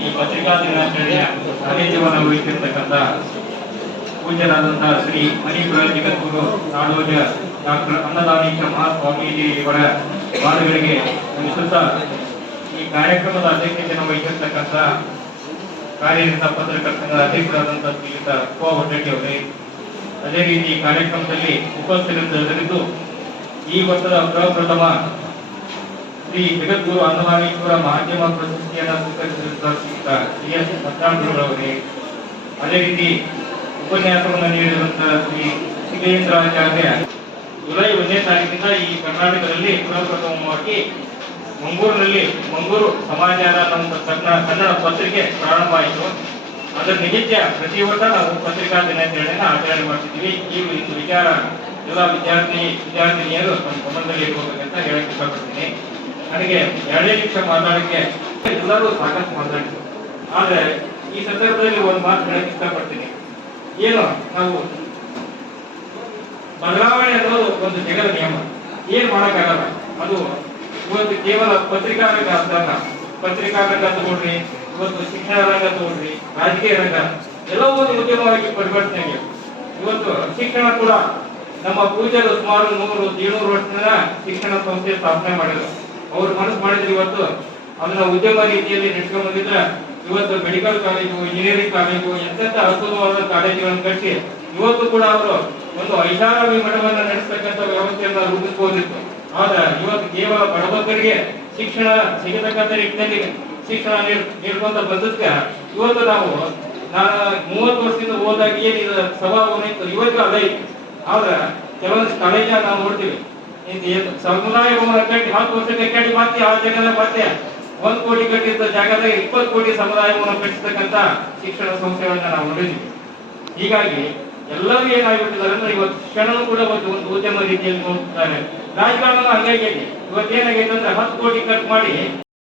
ಈ ಪತ್ರಿಕಾ ದಿನಾಚರಣೆಯ ಕಾರ್ಯಜೀವನ ವಹಿಸಿರ್ತಕ್ಕಂಥ ಪೂಜ್ಯರಾದಂತಹ ಶ್ರೀ ಮಣಿಪುರ ಜಗದ್ಗುರು ನಾಡೋಜ ಡಾಕ್ಟರ್ ಅನ್ನದಾನೀಶ ಮಹಾಸ್ವಾಮೀಜಿಯವರ ವಾದಗಳಿಗೆ ಶ್ರಮಿಸುತ್ತಾ ಈ ಕಾರ್ಯಕ್ರಮದ ಅಧ್ಯಕ್ಷತೆಯನ್ನು ವಹಿಸಿರ್ತಕ್ಕಂಥ ಕಾರ್ಯನಿರತ ಪತ್ರಕರ್ತರ ಅಧ್ಯಕ್ಷರಾದಂತಹ ಶ್ರೀಯುತ ಕೋ ಅವರೇ. ಅದೇ ರೀತಿ ಈ ಕಾರ್ಯಕ್ರಮದಲ್ಲಿ ಉಪಸ್ಥಿತರಿದ್ದು ಈ ವರ್ಷದ ಪ್ರಪ್ರಥಮ ಶ್ರೀ ಜಗದ್ಗುರು ಅನ್ನವಾಣಿಪುರ ಮಾಧ್ಯಮ ಪ್ರಶಸ್ತಿಯನ್ನು ಸ್ವೀಕರಿಸಿದ ಸಿ ಎಸ್ ಅದೇ ರೀತಿ ಉಪನ್ಯಾಸವನ್ನು ನೀಡಿರುವಂತಹ ಶ್ರೀ ಸಿದ್ದೇಂದ್ರಾಚಾರ್ಯ ಜುಲೈ ಒಂದನೇ ತಾರೀಕಿಂದ ಈ ಕರ್ನಾಟಕದಲ್ಲಿ ಪುನಃಪ್ರಥಮವಾಗಿ ಮಂಗೂರಿನಲ್ಲಿ ಮಂಗೂರು ಸಮಾಚಾರ ನಮ್ಮ ಕನ್ನಡ ಕನ್ನಡ ಪತ್ರಿಕೆ ಪ್ರಾರಂಭ ಆಯಿತು. ಅದರ ನಿಮಿತ್ತ ಪ್ರತಿ ವರ್ಷ ನಾವು ಪತ್ರಿಕಾ ದಿನಾಚರಣೆಯನ್ನು ಆಚರಣೆ ಮಾಡ್ತಿದ್ದೀವಿ. ಈ ವಿಚಾರ ಎಲ್ಲ ವಿದ್ಯಾರ್ಥಿ ವಿದ್ಯಾರ್ಥಿನಿಯರು ತಮ್ಮ ಸಂಬಂಧದಲ್ಲಿ ಇರ್ಬೇಕಂತ ಹೇಳಕ್ ಇಷ್ಟಪಡ್ತೀನಿ. ನನಗೆ ಎರಡೇ ನಿಮಿಷ ಮಾತಾಡಕ್ಕೆ ಎಲ್ಲರೂ ಸಾಕಷ್ಟು ಮಾತಾಡಿದ್ರು. ಆದ್ರೆ ಈ ಸಂದರ್ಭದಲ್ಲಿ ಒಂದು ಮಾತು ಹೇಳಕ್ಕೆ ಇಷ್ಟಪಡ್ತೀನಿ. ಏನು? ನಾವು ಬದಲಾವಣೆ ಅನ್ನೋದು ಒಂದು ಜಗದ ನಿಯಮ. ಏನ್ ಮಾಡಕ್ಕಾಗಲ್ಲ. ಅದು ಇವತ್ತು ಕೇವಲ ಪತ್ರಿಕಾ ರಂಗ ಅಂತಲ್ಲ ಪತ್ರಿಕಾ ರಂಗ ತಗೊಳ್ರಿ, ಇವತ್ತು ಶಿಕ್ಷಣ ರಂಗ ತಗೊಳ್ರಿ, ರಾಜಕೀಯ ರಂಗ, ಎಲ್ಲವೂ ಒಂದು ಉದ್ಯಮವಾಗಿ ಪರಿವರ್ತನೆ ಇವತ್ತು ಶಿಕ್ಷಣ ಕೂಡ ನಮ್ಮ ಪೂಜ್ಯರು ಸುಮಾರು ನೂರು, ಏಳ್ನೂರು ವರ್ಷದಿಂದ ಶಿಕ್ಷಣ ಸಂಸ್ಥೆ ಸ್ಥಾಪನೆ ಮಾಡಿದ್ರು. ಅವ್ರು ಮನಸ್ಸು ಮಾಡಿದ್ರು ಇವತ್ತು. ಅದನ್ನ ಉದ್ಯಮ ರೀತಿಯಲ್ಲಿ ನಡ್ಸ್ಕೊಂಡ್ ಬಂದಿದ್ರೆ ಇವತ್ತು ಮೆಡಿಕಲ್ ಕಾಲೇಜು ಇಂಜಿನಿಯರಿಂಗ್ ಕಾಲೇಜು ಎಂತೆಂತ ಅದ್ಭುತವಾದ ಕಾಲೇಜುಗಳನ್ನು ಕಟ್ಟಿಸಿ ಇವತ್ತು ಕೂಡ ಅವರು ಒಂದು ಐಷಾರಾಮಿ ಮಠವನ್ನ ನಡೆಸತಕ್ಕಂಥ ವ್ಯವಸ್ಥೆಯನ್ನ ರೂಪಿಸಬಹುದಿತ್ತು ಆದ್ರೆ ಇವತ್ತು ಕೇವಲ ಬಡಬಗ್ಗರಿಗೆ ಶಿಕ್ಷಣ ಸಿಗತಕ್ಕಂಥ ನಿಟ್ಟಿನಲ್ಲಿ ಶಿಕ್ಷಣ ನೀಡುವಂತ ಬಂದದ್ಕ ಇವತ್ತು ನಾವು ಮೂವತ್ತು ವರ್ಷದಿಂದ ಹೋದಾಗ ಏನು ಸಭಾಭವನ ಇತ್ತು. ಇವತ್ತು ಅದೇ ಇತ್ತು ಆದ್ರೆ ಕೆಲವೊಂದು ಕಾಲೇಜ ನಾವು ನೋಡ್ತೀವಿ. ಏನು ಸಮುದಾಯ ಭವನ ಕಟ್ಟಿ ಹತ್ತು ವರ್ಷಕ್ಕೆ ಕಟ್ಟಿ ಮತ್ತೆ ಆ ಜಾಗದಾಗ ಮತ್ತೆ ಒಂದ್ ಕೋಟಿ ಕಟ್ಟಿದ್ದ ಜಾಗದಾಗ ಇಪ್ಪತ್ತು ಕೋಟಿ ಸಮುದಾಯ ಭವನ ಕಟ್ಟಿಸ್ತಕ್ಕಂಥ ಶಿಕ್ಷಣ ಸಂಸ್ಥೆಗಳನ್ನ ನಾವು ನೋಡಿದ್ವಿ. ಹೀಗಾಗಿ ಎಲ್ಲರೂ ಏನಾಗ್ಬಿಟ್ಟಿದ್ದಾರೆ ಅಂದ್ರೆ ಇವತ್ತು ಶಿಕ್ಷಣನೂ ಕೂಡ ಒಂದು ಒಂದು ಉದ್ಯಮ ರೀತಿಯಲ್ಲಿ ನೋಡ್ತಿದ್ದಾರೆ. ರಾಜಕಾರಣ ಹಂಗಾಗಿ ಇವತ್ತು ಏನಾಗೈತೆ ಅಂದ್ರೆ ಹತ್ತು ಕೋಟಿ ಕಟ್ ಮಾಡಿ